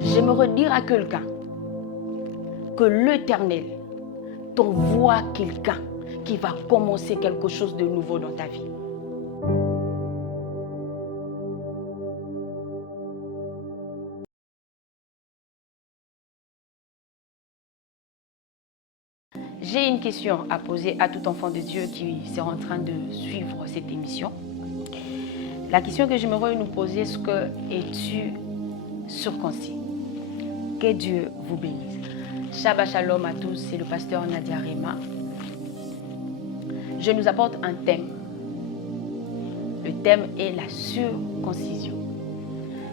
J'aimerais dire à quelqu'un que l'Éternel t'envoie quelqu'un qui va commencer quelque chose de nouveau dans ta vie. J'ai une question à poser à tout enfant de Dieu qui est en train de suivre cette émission. La question que j'aimerais nous poser, est-ce que es-tu circoncis? Que Dieu vous bénisse. Shabbat Shalom à tous, c'est le pasteur Nadia Rema. Je nous apporte un thème. Le thème est la circoncision.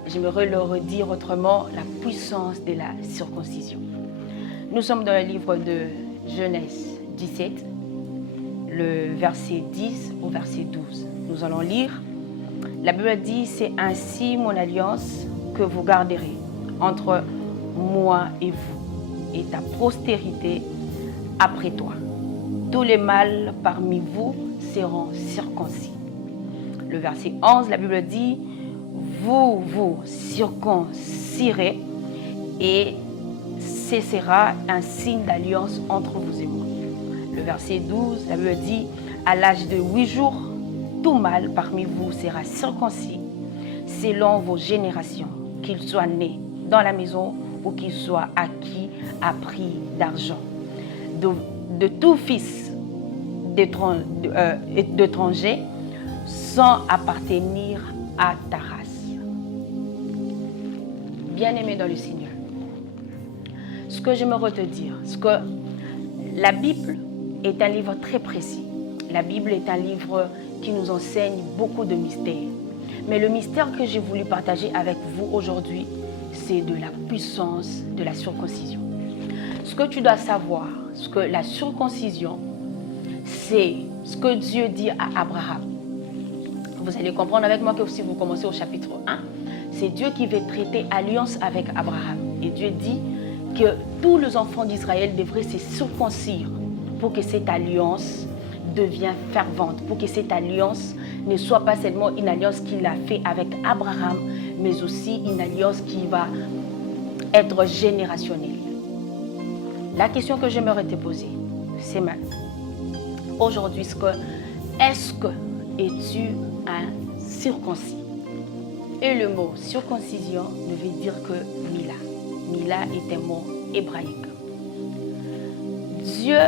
J'aimerais le redire autrement, la puissance de la circoncision. Nous sommes dans le livre de Genèse 17, le verset 10 au verset 12. Nous allons lire. La Bible dit, c'est ainsi mon alliance que vous garderez entre moi et vous et ta postérité après toi. Tous les mâles parmi vous seront circoncis. Le verset 11, la Bible dit, vous vous circoncirez et ce sera un signe d'alliance entre vous et moi. Le verset 12, la Bible dit, à l'âge de 8 jours, tout mâle parmi vous sera circoncis selon vos générations, qu'il soit né dans la maison ou qu'il soit acquis à prix d'argent. De tout fils d'étranger sans appartenir à ta race. Bien-aimé dans le Seigneur, ce que j'aimerais te dire, c'est que la Bible est un livre très précis. La Bible est un livre qui nous enseigne beaucoup de mystères. Mais le mystère que j'ai voulu partager avec vous aujourd'hui, c'est de la puissance de la circoncision. Ce que tu dois savoir, c'est que la circoncision, c'est ce que Dieu dit à Abraham. Vous allez comprendre avec moi que si vous commencez au chapitre 1, c'est Dieu qui veut traiter alliance avec Abraham. Et Dieu dit que tous les enfants d'Israël devraient se circoncire pour que cette alliance devienne fervente, pour que cette alliance ne soit pas seulement une alliance qu'il a fait avec Abraham, mais aussi une alliance qui va être générationnelle. La question que j'aimerais te poser, c'est maintenant. Aujourd'hui, est-ce que es-tu un circoncis? Et le mot circoncision ne veut dire que Mila. Mila est un mot hébraïque. Dieu,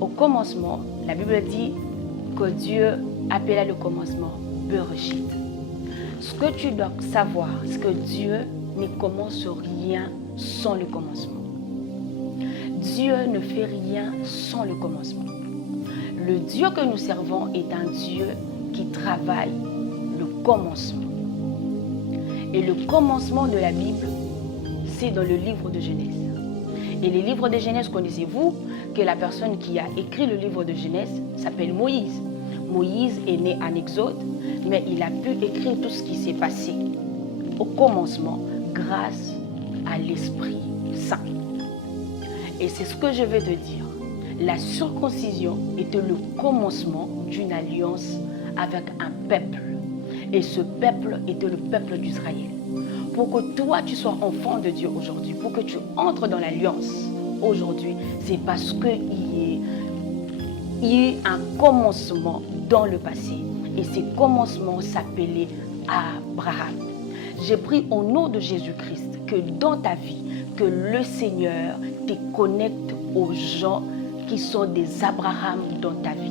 au commencement, la Bible dit que Dieu appela le commencement Bereshit. Ce que tu dois savoir, c'est que Dieu ne commence rien sans le commencement. Dieu ne fait rien sans le commencement. Le Dieu que nous servons est un Dieu qui travaille le commencement. Et le commencement de la Bible, c'est dans le livre de Genèse. Et le livre de Genèse, connaissez-vous que la personne qui a écrit le livre de Genèse s'appelle Moïse. Moïse est né en Exode, mais il a pu écrire tout ce qui s'est passé au commencement grâce à l'Esprit Saint. Et c'est ce que je vais te dire. La circoncision était le commencement d'une alliance avec un peuple. Et ce peuple était le peuple d'Israël. Pour que toi, tu sois enfant de Dieu aujourd'hui, pour que tu entres dans l'alliance aujourd'hui, c'est parce qu'il y a eu un commencement dans le passé. Et ce commencement s'appelait Abraham. J'ai pris au nom de Jésus-Christ que dans ta vie, que le Seigneur te connecte aux gens qui sont des Abraham dans ta vie.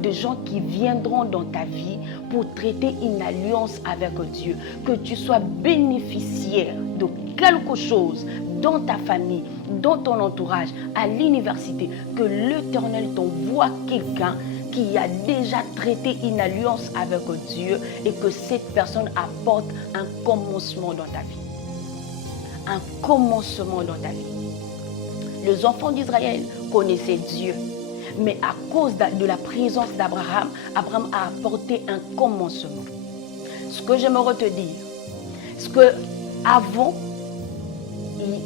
Des gens qui viendront dans ta vie pour traiter une alliance avec Dieu. Que tu sois bénéficiaire de quelque chose dans ta famille, dans ton entourage, à l'université. Que l'Éternel t'envoie quelqu'un qui a déjà traité une alliance avec Dieu et que cette personne apporte un commencement dans ta vie. Un commencement dans ta vie. Les enfants d'Israël connaissaient Dieu. Mais à cause de la présence d'Abraham, Abraham a apporté un commencement. Ce que j'aimerais te dire, c'est qu'avant,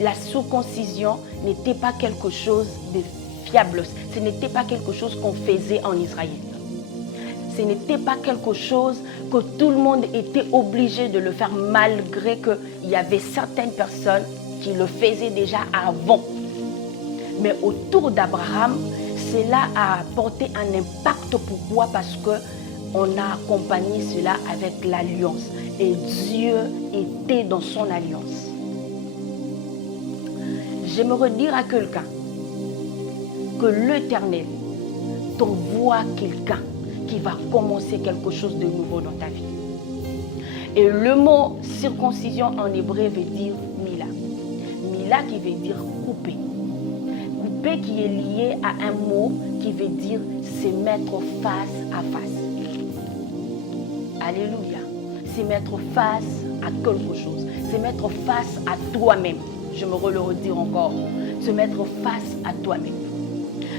la circoncision n'était pas quelque chose de fiable. Ce n'était pas quelque chose qu'on faisait en Israël. Ce n'était pas quelque chose que tout le monde était obligé de le faire malgré qu'il y avait certaines personnes qui le faisait déjà avant. Mais autour d'Abraham, cela a apporté un impact. Pourquoi? Parce qu'on a accompagné cela avec l'alliance. Et Dieu était dans son alliance. J'aimerais dire à quelqu'un que l'Éternel t'envoie quelqu'un qui va commencer quelque chose de nouveau dans ta vie. Et le mot circoncision en hébreu veut dire mila. Mila qui veut dire couper. Couper qui est lié à un mot qui veut dire se mettre face à face. Alléluia. Se mettre face à quelque chose. Se mettre face à toi-même. Je me le redire encore. Se mettre face à toi-même.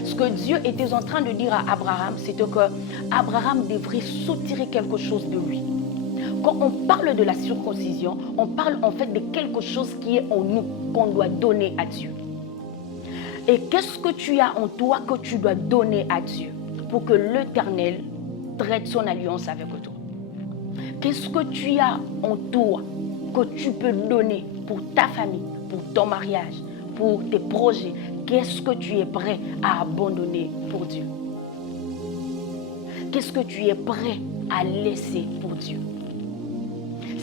Ce que Dieu était en train de dire à Abraham, c'était que Abraham devrait soutirer quelque chose de lui. Quand on parle de la circoncision, on parle en fait de quelque chose qui est en nous, qu'on doit donner à Dieu. Et qu'est-ce que tu as en toi que tu dois donner à Dieu pour que l'Éternel traite son alliance avec toi? Qu'est-ce que tu as en toi que tu peux donner pour ta famille, pour ton mariage, pour tes projets? Qu'est-ce que tu es prêt à abandonner pour Dieu? Qu'est-ce que tu es prêt à laisser pour Dieu?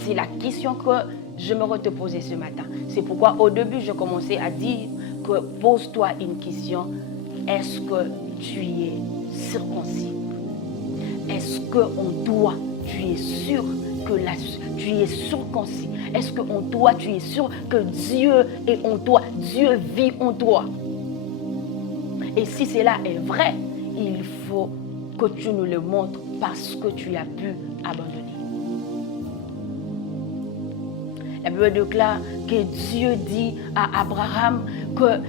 C'est la question que je me te poser ce matin. C'est pourquoi au début, je commençais à dire que pose-toi une question. Est-ce que tu es circoncis? Est-ce qu'en toi, tu es sûr que tu es circoncis? Est-ce qu'en toi, tu es sûr que Dieu est en toi? Dieu vit en toi? Et si cela est vrai, il faut que tu nous le montres parce que tu as pu abandonner. La Bible déclare que Dieu dit à Abraham que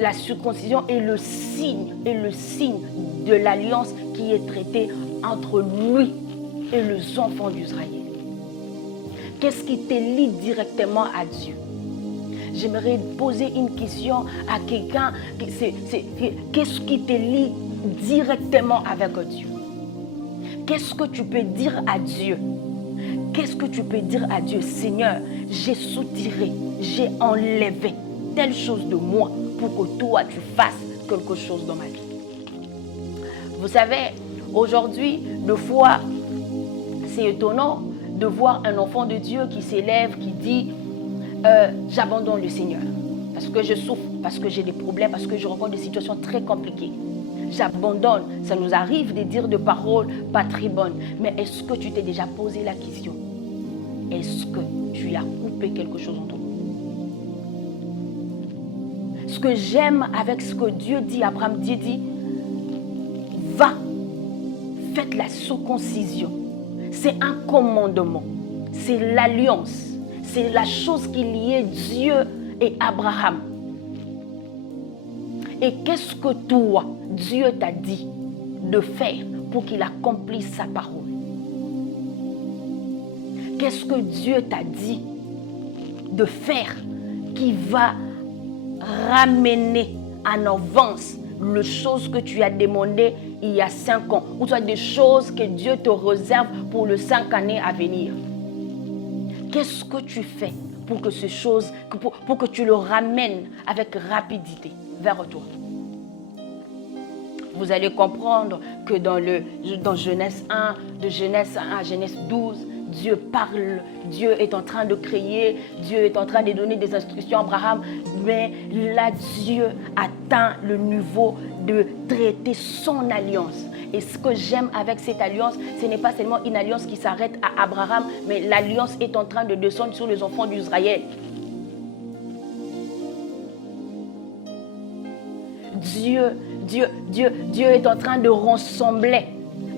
la circoncision est le signe de l'alliance qui est traitée entre lui et les enfants d'Israël. Qu'est-ce qui te lie directement à Dieu? J'aimerais poser une question à quelqu'un. Qu'est-ce qui te lie directement avec Dieu? Qu'est-ce que tu peux dire à Dieu? Qu'est-ce que tu peux dire à Dieu? Seigneur, j'ai soutiré, j'ai enlevé telle chose de moi pour que toi, tu fasses quelque chose dans ma vie. Vous savez, aujourd'hui, des fois, c'est étonnant de voir un enfant de Dieu qui s'élève, qui dit j'abandonne le Seigneur parce que je souffre, parce que j'ai des problèmes, parce que je rencontre des situations très compliquées. J'abandonne. Ça nous arrive de dire des paroles pas très bonnes. Mais est-ce que tu t'es déjà posé la question? Est-ce que tu as coupé quelque chose en toi? Ce que j'aime avec ce que Dieu dit, Abraham dit, va, faites la circoncision. C'est un commandement. C'est l'alliance. C'est la chose qui liait Dieu et Abraham. Et qu'est-ce que toi, Dieu t'a dit de faire pour qu'il accomplisse sa parole? Qu'est-ce que Dieu t'a dit de faire qui va ramener en avance les choses que tu as demandées il y a 5 ans, ou soit des choses que Dieu te réserve pour les 5 années à venir? Qu'est-ce que tu fais pour que ces choses, pour que tu le ramènes avec rapidité vers toi? Vous allez comprendre que dans Genèse 1, de Genèse 1 à Genèse 12, Dieu parle, Dieu est en train de créer, Dieu est en train de donner des instructions à Abraham, mais là Dieu atteint le niveau de traiter son alliance. Et ce que j'aime avec cette alliance, ce n'est pas seulement une alliance qui s'arrête à Abraham, mais l'alliance est en train de descendre sur les enfants d'Israël. Dieu est en train de rassembler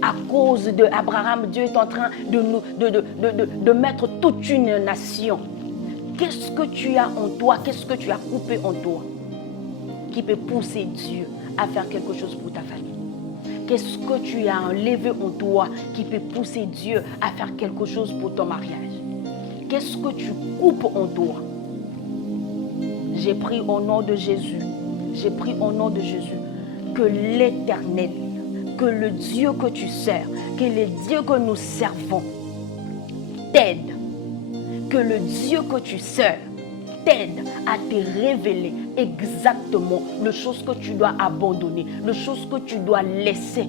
à cause d'Abraham. Dieu est en train de mettre toute une nation. Qu'est-ce que tu as en toi? Qu'est-ce que tu as coupé en toi qui peut pousser Dieu à faire quelque chose pour ta famille? Qu'est-ce que tu as enlevé en toi qui peut pousser Dieu à faire quelque chose pour ton mariage? Qu'est-ce que tu coupes en toi? J'ai pris au nom de Jésus. J'ai pris au nom de Jésus que l'Éternel, que le Dieu que tu sers, que le Dieu que nous servons t'aide. Que le Dieu que tu sers t'aide à te révéler exactement les choses que tu dois abandonner, les choses que tu dois laisser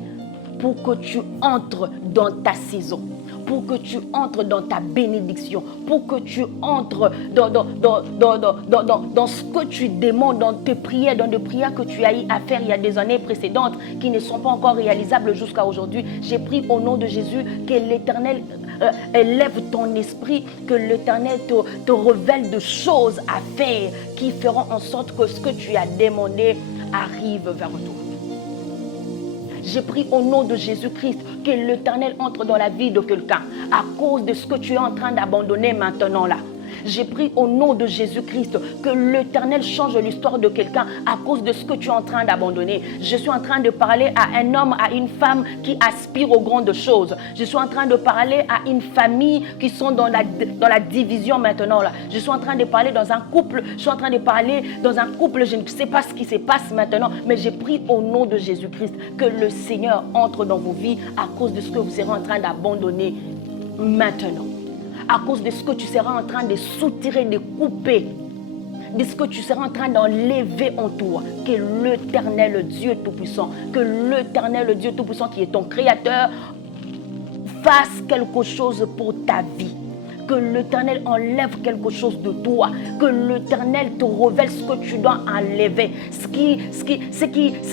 pour que tu entres dans ta saison, pour que tu entres dans ta bénédiction, pour que tu entres dans ce que tu demandes, dans tes prières, dans des prières que tu as eu à faire il y a des années précédentes qui ne sont pas encore réalisables jusqu'à aujourd'hui. J'ai pris au nom de Jésus que l'Éternel élève ton esprit, que l'Éternel te révèle de choses à faire qui feront en sorte que ce que tu as demandé arrive vers toi. J'ai pris au nom de Jésus-Christ que l'Éternel entre dans la vie de quelqu'un à cause de ce que tu es en train d'abandonner maintenant là. J'ai pris au nom de Jésus-Christ que l'Éternel change l'histoire de quelqu'un à cause de ce que tu es en train d'abandonner. Je suis en train de parler à un homme, à une femme qui aspire aux grandes choses. Je suis en train de parler à une famille qui sont dans la division maintenant là. Je suis en train de parler dans un couple. Je suis en train de parler dans un couple. Je ne sais pas ce qui se passe maintenant, mais j'ai pris au nom de Jésus-Christ que le Seigneur entre dans vos vies à cause de ce que vous serez en train d'abandonner maintenant. À cause de ce que tu seras en train de soutirer, de couper, de ce que tu seras en train d'enlever en toi. Que l'Éternel Dieu Tout-Puissant, que l'Éternel Dieu Tout-Puissant qui est ton Créateur, fasse quelque chose pour ta vie. Que l'Éternel enlève quelque chose de toi, que l'Éternel te révèle ce que tu dois enlever, ce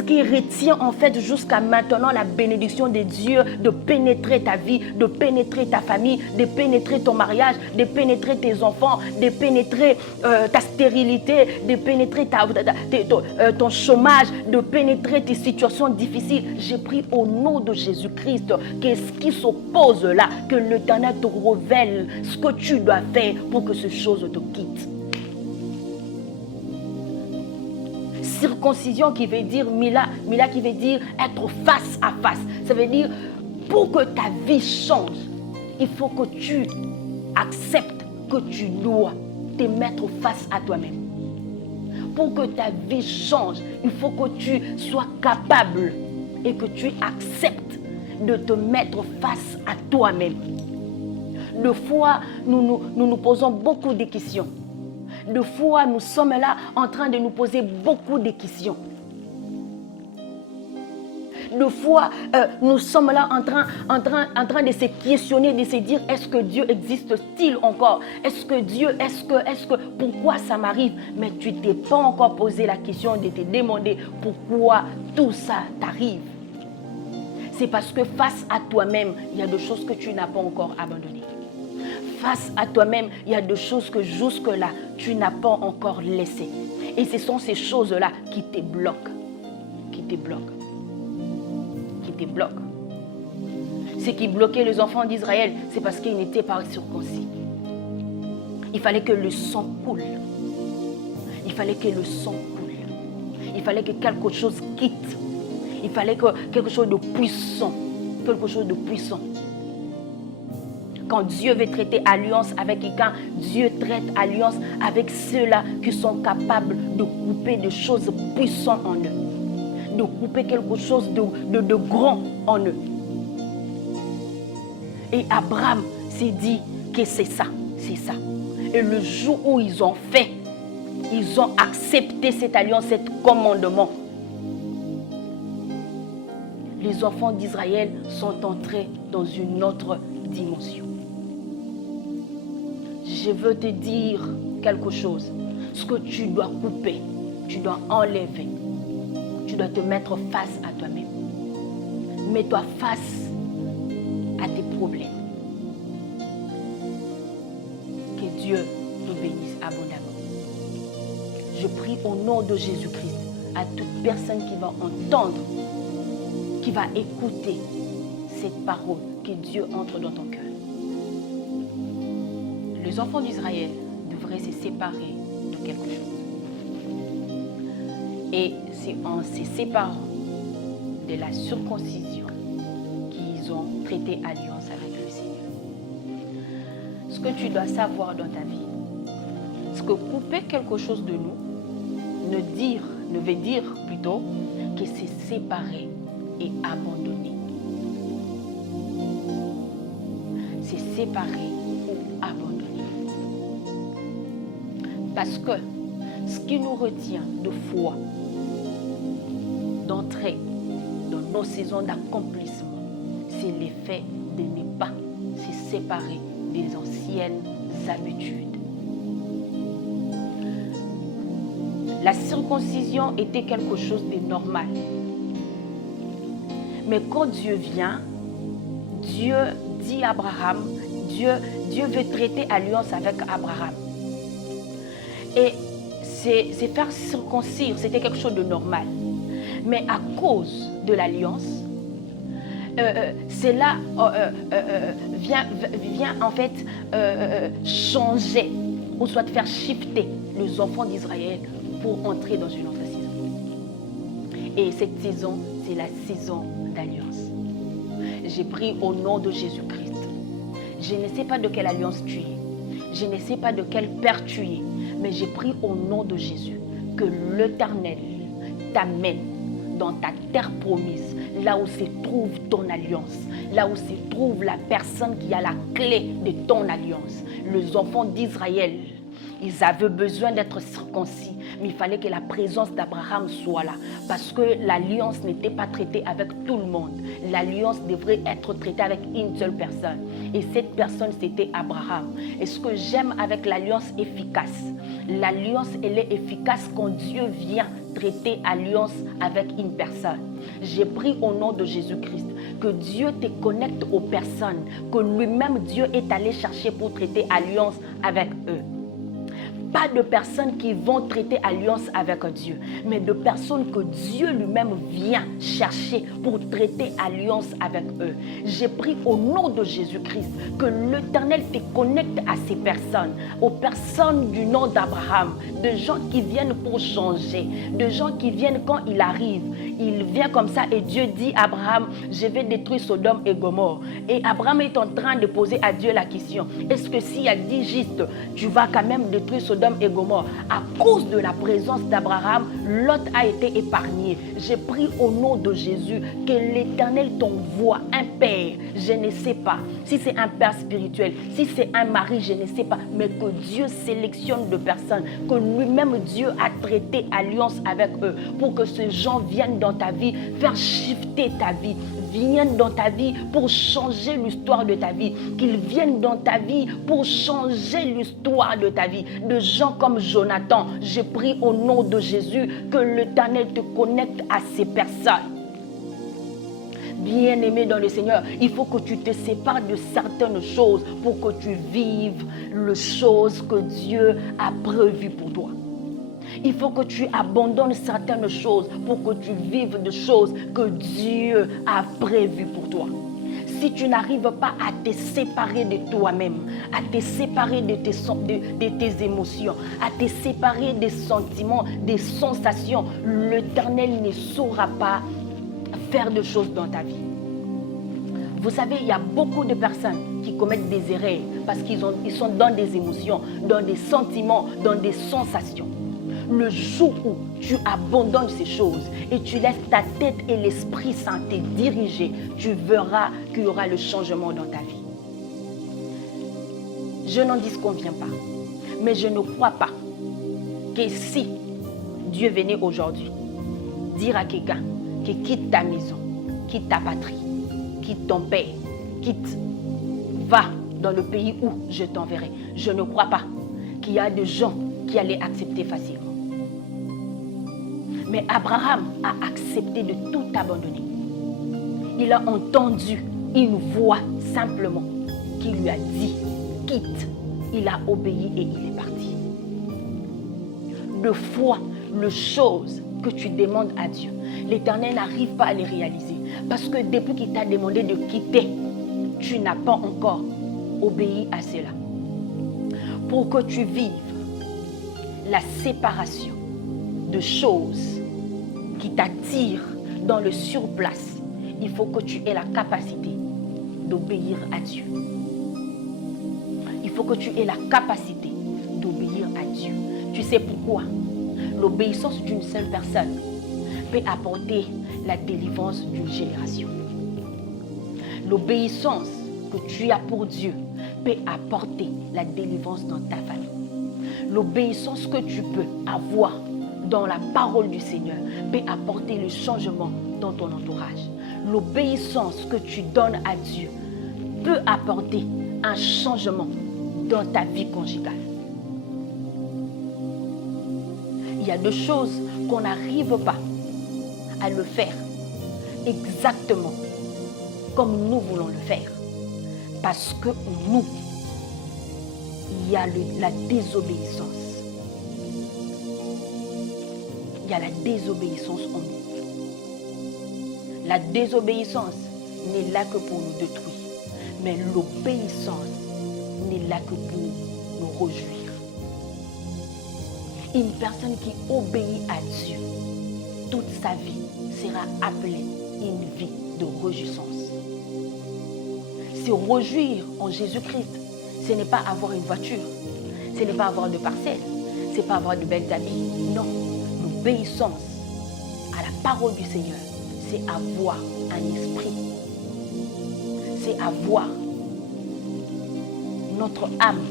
qui retient en fait jusqu'à maintenant la bénédiction de Dieu de pénétrer ta vie, de pénétrer ta famille, de pénétrer ton mariage, de pénétrer tes enfants, de pénétrer ta stérilité, de pénétrer ton chômage, de pénétrer tes situations difficiles. J'ai pris au nom de Jésus-Christ que ce qui s'oppose là, que l'Éternel te révèle ce que tu dois faire pour que ces choses te quittent. Circoncision qui veut dire Mila qui veut dire être face à face. Ça veut dire pour que ta vie change, il faut que tu acceptes que tu dois te mettre face à toi-même. Pour que ta vie change, il faut que tu sois capable et que tu acceptes de te mettre face à toi-même. Des fois, nous posons beaucoup de questions. Des fois, nous sommes là en train de nous poser beaucoup de questions. Des fois, nous sommes là en train de se questionner, de se dire, est-ce que Dieu existe-t-il encore? Est-ce que, pourquoi ça m'arrive? Mais tu ne t'es pas encore posé la question de te demander pourquoi tout ça t'arrive. C'est parce que face à toi-même, il y a des choses que tu n'as pas encore abandonnées. Face à toi-même, il y a des choses que jusque-là, tu n'as pas encore laissées. Et ce sont ces choses-là qui te bloquent. Qui te bloquent. Qui te bloquent. Ce qui bloquait les enfants d'Israël, c'est parce qu'ils n'étaient pas circoncis. Il fallait que le sang coule. Il fallait que le sang coule. Il fallait que quelque chose quitte. Il fallait que quelque chose de puissant. Quelque chose de puissant. Quand Dieu veut traiter alliance avec quelqu'un, Dieu traite alliance avec ceux-là qui sont capables de couper des choses puissantes en eux. De couper quelque chose de grand en eux. Et Abraham s'est dit que c'est ça, c'est ça. Et le jour où ils ont fait, ils ont accepté cette alliance, cet commandement. Les enfants d'Israël sont entrés dans une autre dimension. Je veux te dire quelque chose. Ce que tu dois couper, tu dois enlever. Tu dois te mettre face à toi-même. Mets-toi face à tes problèmes. Que Dieu nous bénisse abondamment. Je prie au nom de Jésus-Christ à toute personne qui va entendre, qui va écouter cette parole, que Dieu entre dans ton cœur. Les enfants d'Israël devraient se séparer de quelque chose. Et c'est en se séparant de la circoncision qu'ils ont traité alliance avec le Seigneur. Ce que tu dois savoir dans ta vie, c'est que couper quelque chose de nous ne veut dire plutôt que c'est séparer et abandonner. C'est séparer ou abandonner. Parce que ce qui nous retient de foi, d'entrer dans nos saisons d'accomplissement, c'est l'effet de ne pas se séparer des anciennes habitudes. La circoncision était quelque chose de normal. Mais quand Dieu vient, Dieu dit à Abraham, Dieu veut traiter alliance avec Abraham. Et c'est faire circoncire, c'était quelque chose de normal. Mais à cause de l'alliance, cela vient en fait changer, ou soit faire shifter les enfants d'Israël pour entrer dans une autre saison. Et cette saison, c'est la saison d'alliance. J'ai pris au nom de Jésus-Christ. Je ne sais pas de quelle alliance tu es. Je ne sais pas de quel père tu es. Mais j'ai pris au nom de Jésus que l'Éternel t'amène dans ta terre promise, là où se trouve ton alliance, là où se trouve la personne qui a la clé de ton alliance. Les enfants d'Israël, ils avaient besoin d'être circoncis, mais il fallait que la présence d'Abraham soit là, parce que l'alliance n'était pas traitée avec tout le monde. L'alliance devrait être traitée avec une seule personne, et cette personne, c'était Abraham. Et ce que j'aime avec l'alliance efficace, l'alliance, elle est efficace quand Dieu vient traiter alliance avec une personne. J'ai pris au nom de Jésus-Christ que Dieu te connecte aux personnes que lui-même Dieu est allé chercher pour traiter alliance avec eux. Pas de personnes qui vont traiter alliance avec Dieu, mais de personnes que Dieu lui-même vient chercher pour traiter alliance avec eux. J'ai pris au nom de Jésus-Christ que l'Éternel te connecte à ces personnes, aux personnes du nom d'Abraham, de gens qui viennent pour changer, de gens qui viennent quand il arrive. Il vient comme ça et Dieu dit à Abraham, je vais détruire Sodome et Gomorrhe. Et Abraham est en train de poser à Dieu la question, est-ce que s'il a dit juste, tu vas quand même détruire Sodome et Gomorrhe? À cause de la présence d'Abraham, Lot a été épargné. J'ai pris au nom de Jésus que l'Éternel t'envoie un père, je ne sais pas si c'est un père spirituel, si c'est un mari, je ne sais pas, mais que Dieu sélectionne de personnes, que lui-même Dieu a traité alliance avec eux, pour que ces gens viennent dans ta vie, faire shifter ta vie, viennent dans ta vie pour changer l'histoire de ta vie, qu'ils viennent dans ta vie pour changer l'histoire de ta vie. De gens comme Jonathan, j'ai pris au nom de Jésus que l'Éternel te connecte à ces personnes. Bien-aimé dans le Seigneur, il faut que tu te sépares de certaines choses pour que tu vives les choses que Dieu a prévues pour toi. Il faut que tu abandonnes certaines choses pour que tu vives des choses que Dieu a prévues pour toi. Si tu n'arrives pas à te séparer de toi-même, à te séparer de tes émotions, à te séparer des sentiments, des sensations, l'Éternel ne saura pas faire de choses dans ta vie. Vous savez, il y a beaucoup de personnes qui commettent des erreurs parce qu'ils sont dans des émotions, dans des sentiments, dans des sensations. Le jour où tu abandonnes ces choses et tu laisses ta tête et l'Esprit Saint te diriger, tu verras qu'il y aura le changement dans ta vie. Je n'en disconviens pas, mais je ne crois pas que si Dieu venait aujourd'hui dire à quelqu'un que quitte ta maison, quitte ta patrie, quitte ton père, va dans le pays où je t'enverrai. Je ne crois pas qu'il y a des gens qui allaient accepter facilement. Mais Abraham a accepté de tout abandonner. Il a entendu une voix simplement qui lui a dit, quitte. Il a obéi et il est parti. De foi, les choses que tu demandes à Dieu, l'Éternel n'arrive pas à les réaliser. Parce que depuis qu'il t'a demandé de quitter, tu n'as pas encore obéi à cela. Pour que tu vives la séparation de choses qui t'attirent dans le surplace, il faut que tu aies la capacité d'obéir à Dieu. Il faut que tu aies la capacité d'obéir à Dieu. Tu sais pourquoi? L'obéissance d'une seule personne peut apporter la délivrance d'une génération. L'obéissance que tu as pour Dieu peut apporter la délivrance dans ta famille. L'obéissance que tu peux avoir dans la parole du Seigneur peut apporter le changement dans ton entourage. L'obéissance que tu donnes à Dieu peut apporter un changement dans ta vie conjugale. Il y a des choses qu'on n'arrive pas à le faire exactement comme nous voulons le faire. Parce que en nous, il y a la désobéissance. Il y a la désobéissance en nous. La désobéissance n'est là que pour nous détruire. Mais l'obéissance n'est là que pour nous réjouir. Une personne qui obéit à Dieu, toute sa vie sera appelée une vie de réjouissance. Se réjouir en Jésus-Christ, ce n'est pas avoir une voiture, ce n'est pas avoir de parcelles, ce n'est pas avoir de belles habits. Non, l'obéissance à la parole du Seigneur, c'est avoir un esprit. C'est avoir notre âme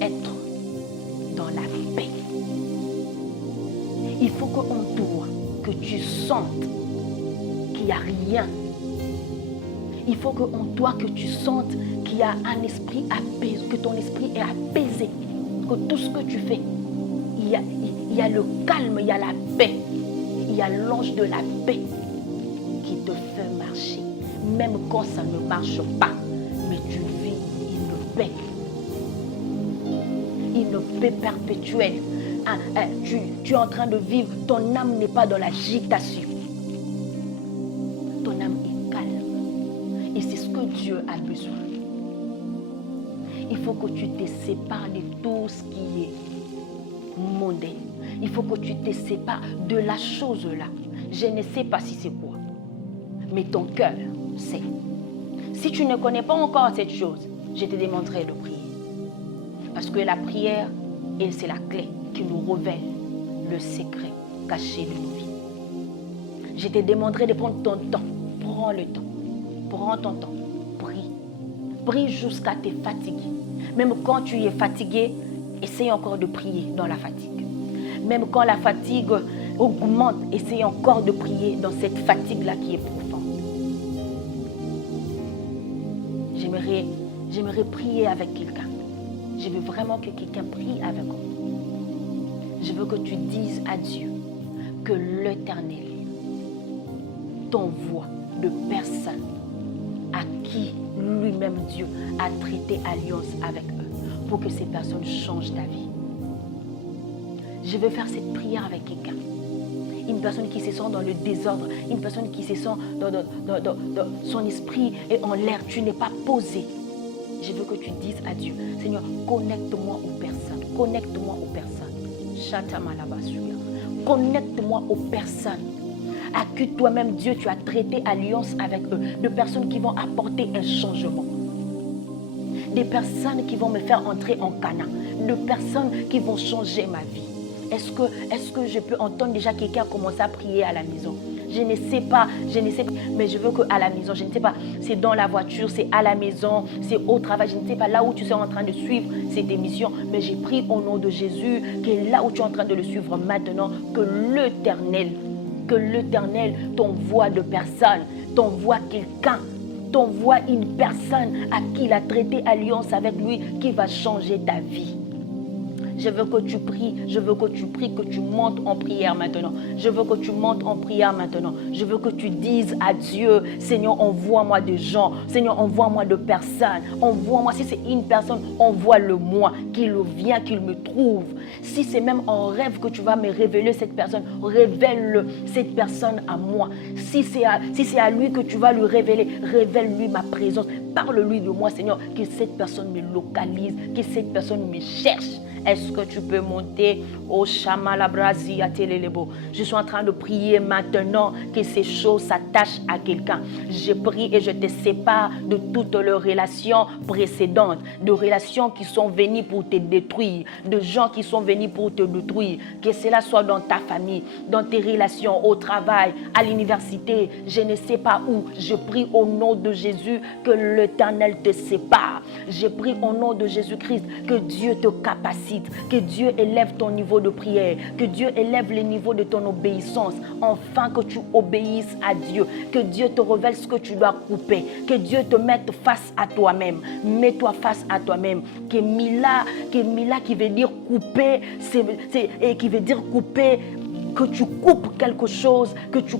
être dans la paix. Il faut qu'en toi, que tu sentes qu'il n'y a rien. Il faut qu'en toi, que tu sentes qu'il y a un esprit apaisé, que ton esprit est apaisé, que tout ce que tu fais, il y a le calme, il y a la paix, il y a l'ange de la paix qui te fait marcher, même quand ça ne marche pas, mais tu vis une paix perpétuelle. Tu es en train de vivre, ton âme n'est pas dans l'agitation. Ton âme est calme. Et c'est ce que Dieu a besoin. Il faut que tu te sépares de tout ce qui est mondain. Il faut que tu te sépares de la chose là. Je ne sais pas si c'est quoi, mais ton cœur sait. Si tu ne connais pas encore cette chose, je te demanderai de prier. Parce que la prière, c'est la clé qui nous révèle le secret caché de nos vies. Je te demanderai de prendre ton temps. Prends le temps. Prends ton temps. Prie. Prie jusqu'à te fatiguer. Même quand tu es fatigué, essaye encore de prier dans la fatigue. Même quand la fatigue augmente, essaye encore de prier dans cette fatigue-là qui est profonde. J'aimerais prier avec quelqu'un. Je veux vraiment que quelqu'un prie avec moi. Je veux que tu dises à Dieu que l'Éternel t'envoie de personnes à qui lui-même Dieu a traité alliance avec eux pour que ces personnes changent ta vie. Je veux faire cette prière avec quelqu'un. Une personne qui se sent dans le désordre, une personne qui se sent dans son esprit et en l'air, tu n'es pas posé. Je veux que tu dises à Dieu, Seigneur, connecte-moi aux personnes, connecte-moi aux personnes. Connecte-moi aux personnes à qui toi-même, Dieu, tu as traité alliance avec eux, de personnes qui vont apporter un changement, des personnes qui vont me faire entrer en Canaan, de personnes qui vont changer ma vie. Est-ce que je peux entendre déjà quelqu'un commencer à prier à la maison? Je ne sais pas, mais je veux qu'à la maison, je ne sais pas, c'est dans la voiture, c'est à la maison, c'est au travail, je ne sais pas, là où tu es en train de suivre cette émission, mais j'ai pris au nom de Jésus, que là où tu es en train de le suivre maintenant, que l'Éternel t'envoie de personnes, t'envoie quelqu'un, t'envoie une personne à qui il a traité alliance avec lui, qui va changer ta vie. Je veux que tu pries, je veux que tu pries, que tu montes en prière maintenant. Je veux que tu montes en prière maintenant. Je veux que tu dises à Dieu, Seigneur, envoie-moi des gens. Seigneur, envoie-moi de personnes. Envoie-moi, si c'est une personne, envoie-le-moi, qu'il vienne, qu'il me trouve. Si c'est même en rêve que tu vas me révéler cette personne, révèle cette personne à moi. Si c'est à lui que tu vas lui révéler, révèle-lui ma présence. Parle-lui de moi, Seigneur, que cette personne me localise, que cette personne me cherche. Est-ce que tu peux monter au Chamalabrasi à Telelebo? Je suis en train de prier maintenant que ces choses s'attachent à quelqu'un. Je prie et je te sépare de toutes les relations précédentes, de relations qui sont venues pour te détruire, de gens qui sont venus pour te détruire, que cela soit dans ta famille, dans tes relations, au travail, à l'université, je ne sais pas où. Je prie au nom de Jésus que l'Éternel te sépare. J'ai pris au nom de Jésus-Christ que Dieu te capacite, que Dieu élève ton niveau de prière, que Dieu élève le niveau de ton obéissance, enfin que tu obéisses à Dieu, que Dieu te révèle ce que tu dois couper, que Dieu te mette face à toi-même. Mets-toi face à toi-même. Que Mila qui veut dire couper, et qui veut dire couper, que tu coupes quelque chose, que tu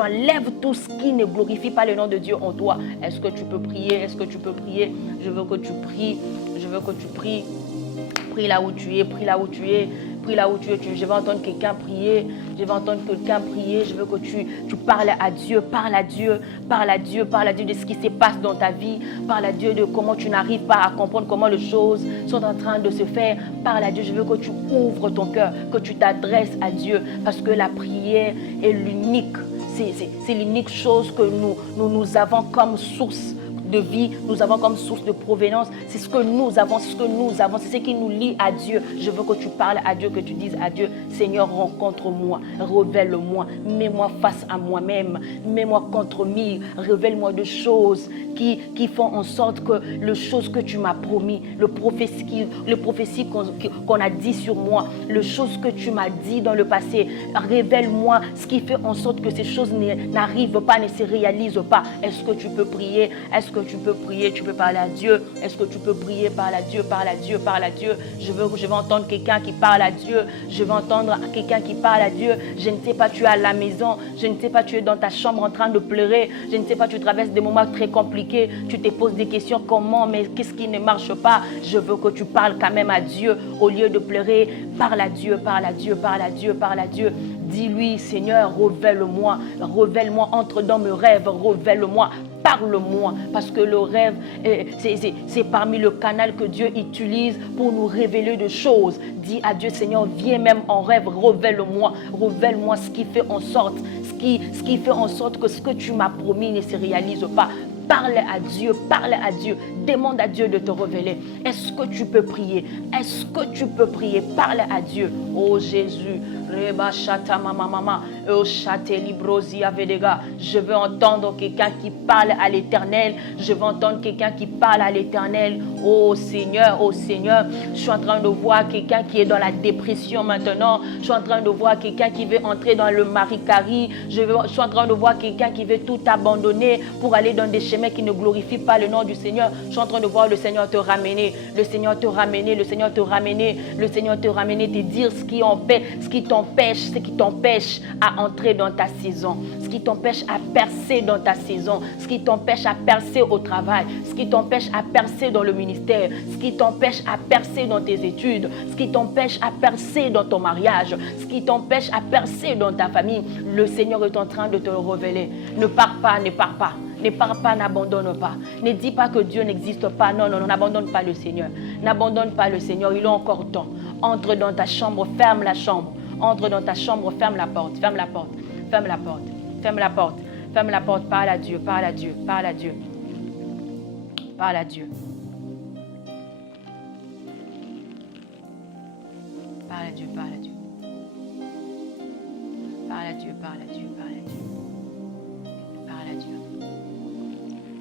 enlèves tout ce qui ne glorifie pas le nom de Dieu en toi. Est-ce que tu peux prier? Est-ce que tu peux prier? Je veux que tu pries. Je veux que tu pries. Prie là où tu es, prie là où tu es. Prie là où tu es. Je vais entendre quelqu'un prier. Je vais entendre quelqu'un prier. Je veux que tu parles à Dieu. Parle à Dieu. Parle à Dieu. Parle à Dieu de ce qui se passe dans ta vie. Parle à Dieu de comment tu n'arrives pas à comprendre comment les choses sont en train de se faire. Parle à Dieu. Je veux que tu ouvres ton cœur, que tu t'adresses à Dieu. Parce que la prière est l'unique. C'est l'unique chose que nous avons comme source de vie, nous avons comme source de provenance. C'est ce que nous avons, c'est ce qui nous lie à Dieu. Je veux que tu parles à Dieu, que tu dises à Dieu, Seigneur, rencontre-moi, révèle-moi, mets-moi face à moi-même, mets-moi contre mille, révèle-moi de choses qui font en sorte que les choses que tu m'as promis, les prophéties qu'on a dit sur moi, les choses que tu m'as dit dans le passé, révèle-moi ce qui fait en sorte que ces choses n'arrivent pas, ne se réalisent pas. Est-ce que tu peux prier? Est-ce que tu peux prier? Tu peux parler à Dieu. Est-ce que tu peux prier? Parle à Dieu, parle à Dieu, parle à Dieu. Je veux entendre quelqu'un qui parle à Dieu. Je veux entendre quelqu'un qui parle à Dieu. Je ne sais pas, tu es à la maison. Je ne sais pas, tu es dans ta chambre en train de pleurer. Je ne sais pas, tu traverses des moments très compliqués. Tu te poses des questions, comment, mais qu'est-ce qui ne marche pas? Je veux que tu parles quand même à Dieu au lieu de pleurer. Parle à Dieu, parle à Dieu, parle à Dieu, parle à Dieu. Dis-lui, Seigneur, révèle-moi, révèle-moi, entre dans mes rêves, révèle-moi. Parle-moi, parce que le rêve, c'est parmi le canal que Dieu utilise pour nous révéler des choses. Dis à Dieu, Seigneur, viens même en rêve, révèle-moi ce qui fait en sorte, que ce que tu m'as promis ne se réalise pas. Parle à Dieu, demande à Dieu de te révéler. Est-ce que tu peux prier? Est-ce que tu peux prier? Parle à Dieu. Oh Jésus, je veux entendre quelqu'un qui parle à l'Éternel. Je veux entendre quelqu'un qui parle à l'Éternel. Oh Seigneur, je suis en train de voir quelqu'un qui est dans la dépression maintenant. Je suis en train de voir quelqu'un qui veut entrer dans le maricari. Je suis en train de voir quelqu'un qui veut tout abandonner pour aller dans des chemins qui ne glorifient pas le nom du Seigneur. Je suis en train de voir le Seigneur te ramener, te dire ce qui t'empêche à entrer dans ta saison, ce qui t'empêche à percer dans ta saison, ce qui t'empêche à percer au travail, ce qui t'empêche à percer dans le ministère, ce qui t'empêche à percer dans tes études, ce qui t'empêche à percer dans ton mariage, ce qui t'empêche à percer dans ta famille. Le Seigneur est en train de te le révéler. Ne pars pas. Ne pars pas, n'abandonne pas. Ne dis pas que Dieu n'existe pas. Non, n'abandonne pas le Seigneur. N'abandonne pas le Seigneur, il a encore temps. Entre dans ta chambre, ferme la chambre. Entre dans ta chambre, ferme la porte. Parle à Dieu. Parle à Dieu. Parle à Dieu. Parle à Dieu.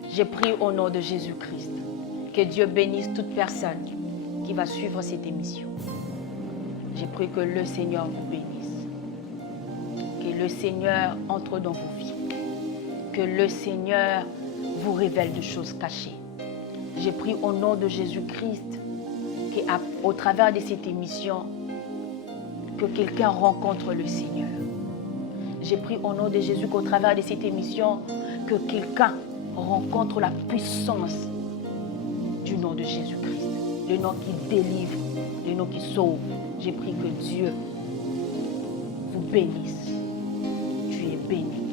J'ai prié au nom de Jésus-Christ que Dieu bénisse toute personne qui va suivre cette émission. J'ai prié que le Seigneur vous bénisse. Que le Seigneur entre dans vos vies. Que le Seigneur vous révèle des choses cachées. J'ai prié au nom de Jésus-Christ qu'au travers de cette émission, que quelqu'un rencontre le Seigneur. J'ai prié au nom de Jésus qu'au travers de cette émission, que quelqu'un rencontre la puissance du nom de Jésus-Christ, le nom qui délivre, le nom qui sauve. J'ai prié que Dieu vous bénisse. Tu es béni.